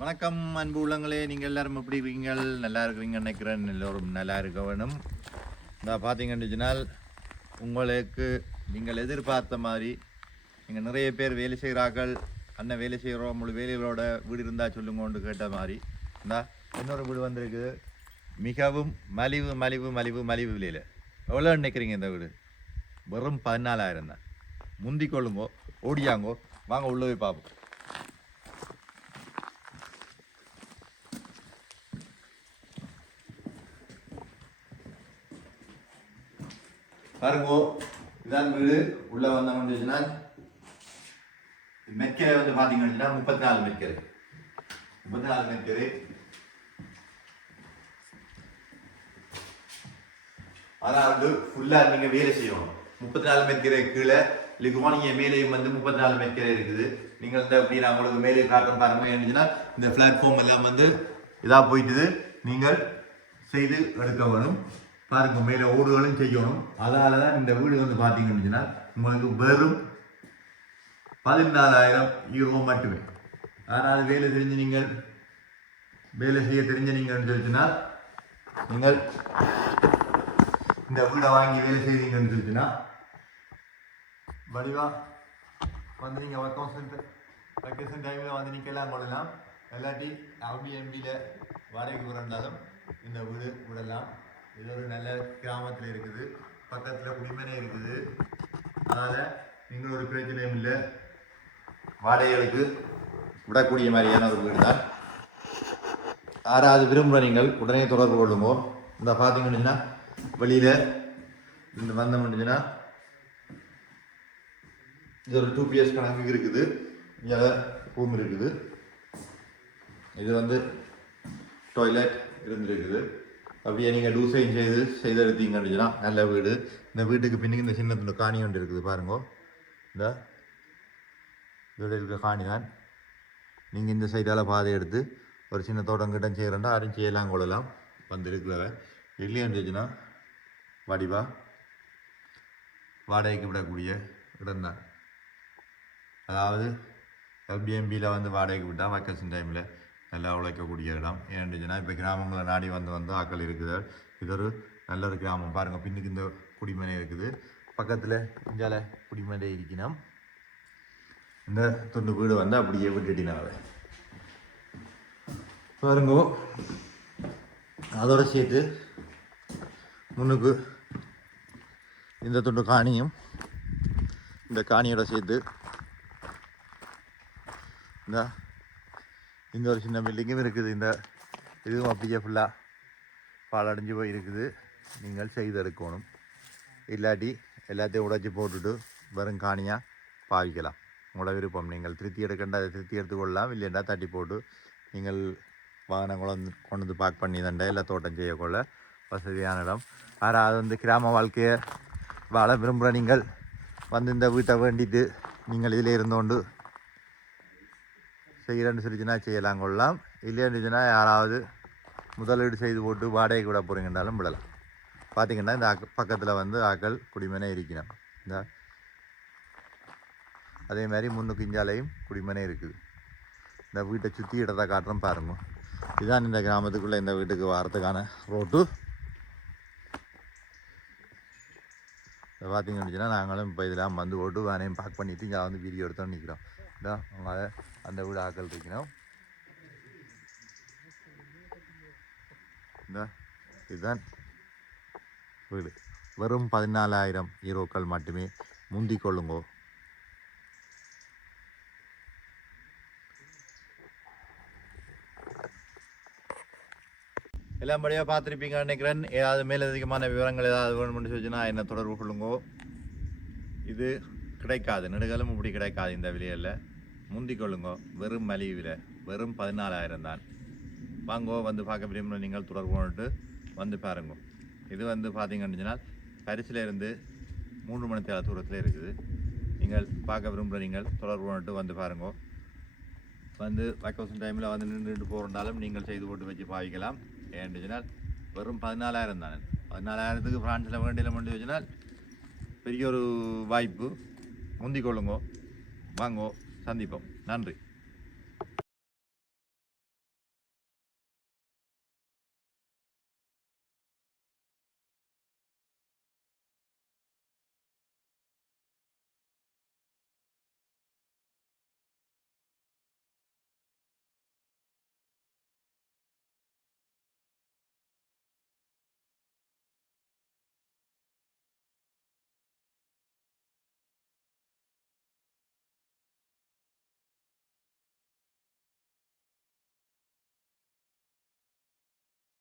வணக்கம் அன்பு உள்ளங்களே. நீங்கள் எல்லாரும் எப்படி இருக்கீங்க நல்லா இருக்கிறீங்க நினைக்கிறேன். எல்லோரும் நல்லா இருக்க வேணும். இந்த பார்த்தீங்கன்னு உங்களுக்கு நீங்கள் எதிர்பார்த்த மாதிரி நீங்கள் நிறைய பேர் வேலை செய்கிறார்கள். அண்ணன் வேலை செய்கிறோம். முழு வேலைகளோட வீடு இருந்தால் சொல்லுங்கன்னு கேட்ட மாதிரி. இந்தா இன்னொரு வீடு வந்திருக்குது. மிகவும் மலிவு மலிவு மலிவு மலிவு விலையில். எவ்வளோ நினைக்கிறீங்க இந்த வீடு? வெறும் பதினாலாயிரம் தான். முந்திக்கொள்ளுங்கோ ஓடியாங்கோ. வாங்க உள்ளே போய் பார்ப்போம். பாருங்கோ இதான் வீடு. உள்ள வந்தோம்னா மெக்கரை வந்து பார்த்தீங்கன்னா முப்பத்தி நாலு மெக்கரை முப்பத்தி நாலு மெக்கரை அதாவது ஃபுல்லாக நீங்கள் வேலை செய்யணும். முப்பத்தி நாலு மெக்கரை கீழே லிகுவானிய மேலேயும் வந்து முப்பத்தி நாலு மெக்கரை இருக்குது. நீங்கள் வந்து இப்படி நான் உங்களுக்கு மேலே காட்டுறேன் பாருங்க இருந்துச்சுன்னா இந்த பிளாட்ஃபார்ம் எல்லாம் வந்து இதாக போயிட்டுது. நீங்கள் செய்து எடுக்க வேணும். பாருங்க மேலே ஓடுகளும் செய்யணும். அதனால தான் இந்த வீடு வந்து பார்த்தீங்கன்னா உங்களுக்கு வெறும் பதினாலாயிரம் யூரோ மட்டுமே. ஆனால் வேலை தெரிஞ்சு நீங்கள் வேலை செய்ய தெரிஞ்ச நீங்கள் சொல்லிச்சுனால் நீங்கள் இந்த வீடை வாங்கி வேலை செய்வீங்கன்னு சொல்லிச்சுன்னா வடிவா வந்து நீங்கள் வெக்கேஷன் வெக்கேஷன் டைமில் வந்து நிற்கலாம் கொள்ளலாம் இல்லாட்டி எம்பியில் வாடகைக்கு விரண்டாலும் இந்த வீடு விடலாம். இது ஒரு நல்ல கிராமத்தில் இருக்குது. பக்கத்தில் குடிமனை இருக்குது. அதனால் நீங்கள் ஒரு பிரச்சனையும் இல்லை. வாடகைகளுக்கு விடக்கூடிய மாதிரியான ஒரு வீடு தான். யாராவது விரும்புகிற நீங்கள் உடனே தொடர்பு கொள்ளுங்கோ. இந்த பார்த்தீங்கன்னா வெளியில் இந்த வந்த முடிஞ்சுன்னா இது ஒரு டூ பிஎஸ் கணக்கு இருக்குது. இங்கே ரூம் இருக்குது. இது வந்து டாய்லெட் இருந்திருக்குது. அப்படியே நீங்கள் டூசைன் செய்து செய்தெடுத்தீங்கன்னு நல்ல வீடு. இந்த வீட்டுக்கு பின்னுக்கு இந்த சின்ன துண்டு காணி ஒன்று இருக்குது பாருங்க. இந்த இதோட இருக்கிற காணி தான். நீங்கள் இந்த சைடால் பாதை எடுத்து ஒரு சின்ன தோட்டம் கிட்ட செய்கிறேன்டா யாரும் செய்யலாம் கொள்ளலாம். வந்திருக்கிறவன். இருக்கிறவ இல்லையான்னு இருந்துச்சுன்னா வடிவா. வாடகைக்கு விடக்கூடிய இடம் தான். அதாவது எஃபிஎம்பியில் வந்து வாடகைக்கு விட்டால் வெக்கேஷன் டைமில் நல்லா உழைக்கக்கூடிய இடம். ஏன்னுச்சுன்னா இப்போ கிராமங்களை நாடி வந்து வந்து ஆக்கள் இருக்குது. இது ஒரு நல்ல ஒரு கிராமம். பாருங்கள் பின்னுக்கு இந்த குடிமனை இருக்குது. பக்கத்தில் இஞ்சால குடிமனை இருக்கணும் இந்த துண்டு வீடு வந்து அப்படியே விட்டுட்டினாவே. பாருங்க அதோட சேர்த்து முன்னுக்கு இந்த துண்டு காணியும் இந்த காணியோட சேர்த்து இந்த இந்த ஒரு சின்ன பில்டிங்கும் இருக்குது. இந்த இதுவும் அப்படியே ஃபுல்லாக பாலடைஞ்சு போய் இருக்குது நீங்கள் செய்தெடுக்கணும் இல்லாட்டி எல்லாத்தையும் உடைச்சி போட்டுட்டு வெறும் காணியாக பாவிக்கலாம். உங்களோட விருப்பம். நீங்கள் திருத்தி எடுக்கண்டா அதை திருத்தி எடுத்துக்கொள்ளலாம் இல்லைண்டா தட்டி போட்டு நீங்கள் வாகனங்களை கொண்டு வந்து பார்க் பண்ணி தண்டை இல்லை தோட்டம் செய்யக்கொள்ள வசதியான இடம். ஆனால் அது வந்து கிராம வாழ்க்கையை வாழ விரும்புகிற நீங்கள் வந்து இந்த வீட்டை வேண்டிட்டு நீங்கள் இதில் இருந்தோண்டு செய்கிறேன்னு சொல்லிச்சுன்னா செய்யலாம் கொள்ளலாம். இல்லைன்னு சொன்னால் யாராவது முதலீடு செய்து போட்டு வாடகைக்கு விட போகிறீங்கன்னாலும் விடலாம். பார்த்தீங்கன்னா இந்த பக்கத்தில் வந்து ஆக்கள் குடிமனை இருக்கணும் இந்த. அதே மாதிரி முன்னுக்கு இஞ்சாலையும் குடிமனை இருக்குது. இந்த வீட்டை சுற்றி இடத்த காட்டுறோம் பாருங்க. இதுதான் இந்த கிராமத்துக்குள்ளே இந்த வீட்டுக்கு வரத்துக்கான ரோட்டு. இதை பார்த்தீங்கன்னு சொன்னால் நாங்களும் இப்போ இதெல்லாம் வந்து ஓட்டு வேனையும் பார்க் பண்ணிவிட்டு இங்கே வந்து வீடியோ எடுத்தோன்னு நிற்கிறோம் இதான் அவங்க அந்த வீடு ஆக்கள் இருக்கணும் இந்த இதுதான் வீடு. வெறும் பதினாலாயிரம் ஈரோக்கள் மட்டுமே முந்திக் கொள்ளுங்கோ. எல்லாம் படியாக பார்த்துருப்பீங்க நினைக்கிறேன். ஏதாவது மேலதிகமான விவரங்கள் ஏதாவது வேணும்னு சொல்லிச்சுன்னா என்ன தொடர்பு கொள்ளுங்கோ. இது கிடைக்காது. நெடுகலும் இப்படி கிடைக்காது இந்த விலையில் முந்திக் கொள்ளுங்கோ வெறும் மலிவு விலை வெறும் பதினாலாயிரம் தான். வாங்கோ வந்து பார்க்க விரும்புகிற நீங்கள் தொடர்பு கொண்டு வந்து பாருங்க. இது வந்து பார்த்தீங்கன்னு சொன்னால் பரிசில் இருந்து மூன்று மணி தேவை தூரத்தில் இருக்குது. நீங்கள் பார்க்க விரும்புகிற நீங்கள் தொடர்பு கொண்டு வந்து பாருங்கோ. வந்து வெக்கேஷன் டைமில் வந்து நின்றுட்டு போகிறனாலும் நீங்கள் செய்து போட்டு வச்சு பாவிக்கலாம். ஏன்னு வெறும் பதினாலாயிரம் தானே. பதினாலாயிரத்துக்கு ஃப்ரான்ஸில் வேண்டியில் வந்து வச்சுனால் பெரிய ஒரு வாய்ப்பு. முந்திக் கொள்ளுங்கோ. வாங்கோ. சந்திப்போம். நன்றி.